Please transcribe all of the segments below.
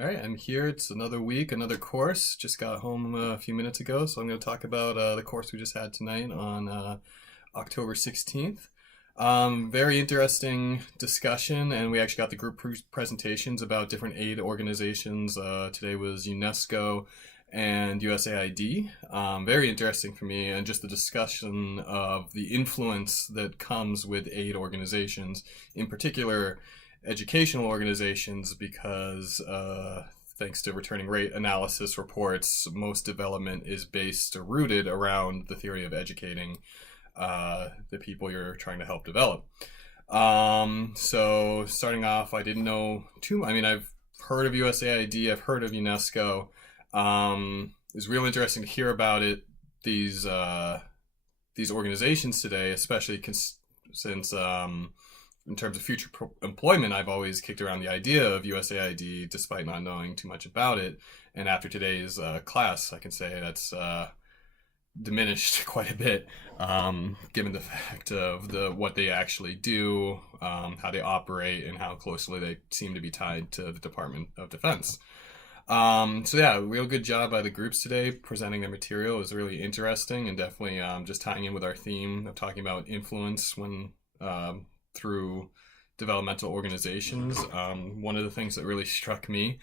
All right, I'm here. It's another week, another course. Just got home a few minutes ago, so I'm going to talk about the course we just had tonight on October 16th. Very interesting discussion, and we actually got the group presentations about different aid organizations. Today was UNESCO and USAID. Very interesting for me, and just the discussion of the influence that comes with aid organizations, in particular educational organizations, because thanks to returning rate analysis reports, most development is based or rooted around the theory of educating the people you're trying to help develop. So starting off, I didn't know I've heard of USAID, I've heard of UNESCO. It was real interesting to hear about these organizations today, especially since in terms of future employment, I've always kicked around the idea of USAID despite not knowing too much about it. And after today's class, I can say that's diminished quite a bit, given the fact of what they actually do, how they operate, and how closely they seem to be tied to the Department of Defense. So yeah, real good job by the groups today presenting their material. It was really interesting, and definitely just tying in with our theme of talking about influence when through developmental organizations. One of the things that really struck me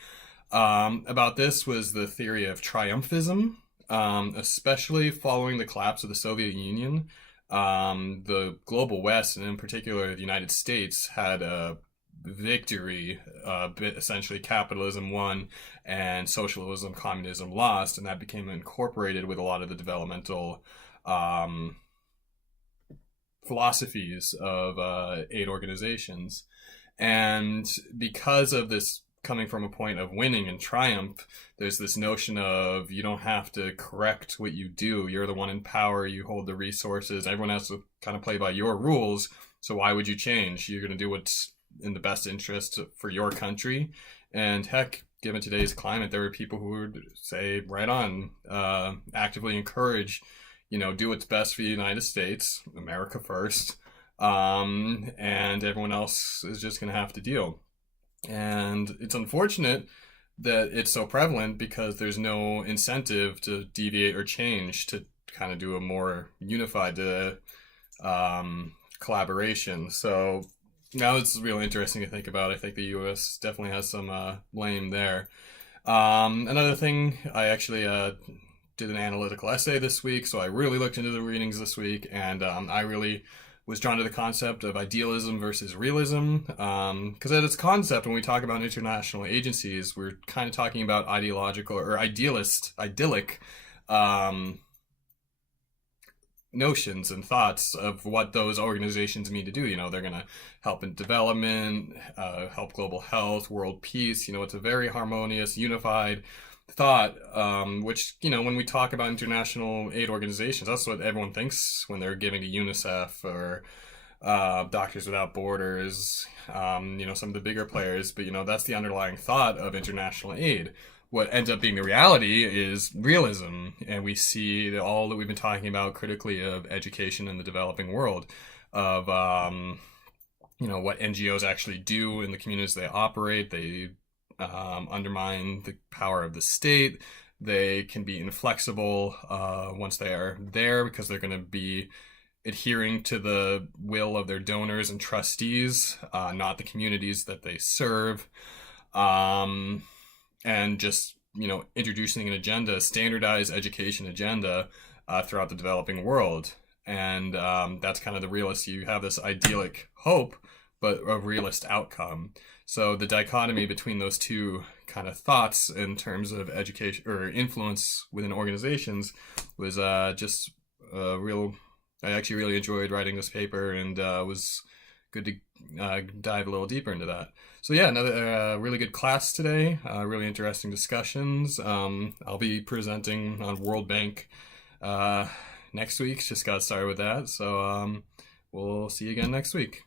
about this was the theory of triumphism, especially following the collapse of the Soviet Union. The global West, and in particular the United States, had a victory. Essentially capitalism won and socialism, communism lost, and that became incorporated with a lot of the developmental philosophies of aid organizations. And because of this coming from a point of winning and triumph, there's this notion of you don't have to correct what you do. You're the one in power, you hold the resources, everyone has to kind of play by your rules, so why would you change? You're going to do what's in the best interest for your country. And heck, given today's climate, there are people who would say, right on, actively encourage, do what's best for the United States, America first, and everyone else is just going to have to deal. And it's unfortunate that it's so prevalent because there's no incentive to deviate or change, to kind of do a more unified collaboration. So now it's really interesting to think about. I think the U.S. definitely has some blame there. Another thing, I actually did an analytical essay this week, so I really looked into the readings this week, and I really was drawn to the concept of idealism versus realism, because at its concept, when we talk about international agencies, we're kind of talking about ideological or idyllic notions and thoughts of what those organizations mean to do. They're going to help in development, help global health, world peace. It's a very harmonious, unified thought, which, when we talk about international aid organizations, that's what everyone thinks when they're giving to UNICEF or Doctors Without Borders, some of the bigger players. But, that's the underlying thought of international aid. What ends up being the reality is realism, and we see all that we've been talking about critically of education in the developing world, of what NGOs actually do in the communities they operate. They undermine the power of the state. They can be inflexible once they are there, because they're going to be adhering to the will of their donors and trustees, not the communities that they serve. And just, introducing an agenda, a standardized education agenda throughout the developing world. And that's kind of the realist. You have this idyllic hope, but a realist outcome. So the dichotomy between those two kind of thoughts in terms of education or influence within organizations was just real. I actually really enjoyed writing this paper, and was good to dive a little deeper into that. So yeah, another really good class today. Really interesting discussions. I'll be presenting on World Bank next week. Just got started with that. So we'll see you again next week.